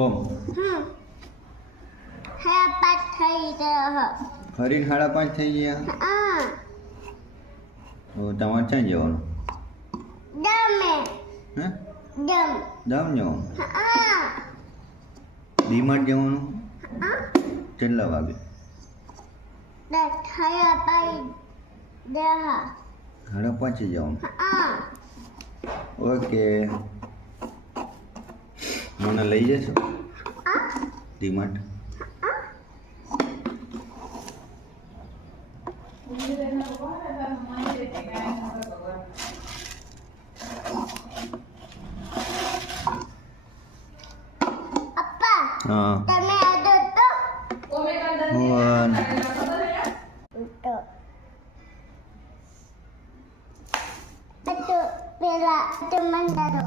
ઓમ હા પાસ થઈ ગયો ફરીને 5:30 થઈ ગયા. હા તો તમારે ક્યાં જવાનું? દમે હે દમ દમ જવાનું? હા ડીમાર્ટ જવાનું? હા કેટલા વાગે? થયા પાઈ દેહા 5:30 જવાનું. હા ઓકે, મને લઈ જશો હા ડીમાર્ટ? અપ્પા હા તમે આદો તો ભગવાન. તો પેલા તો મંડારો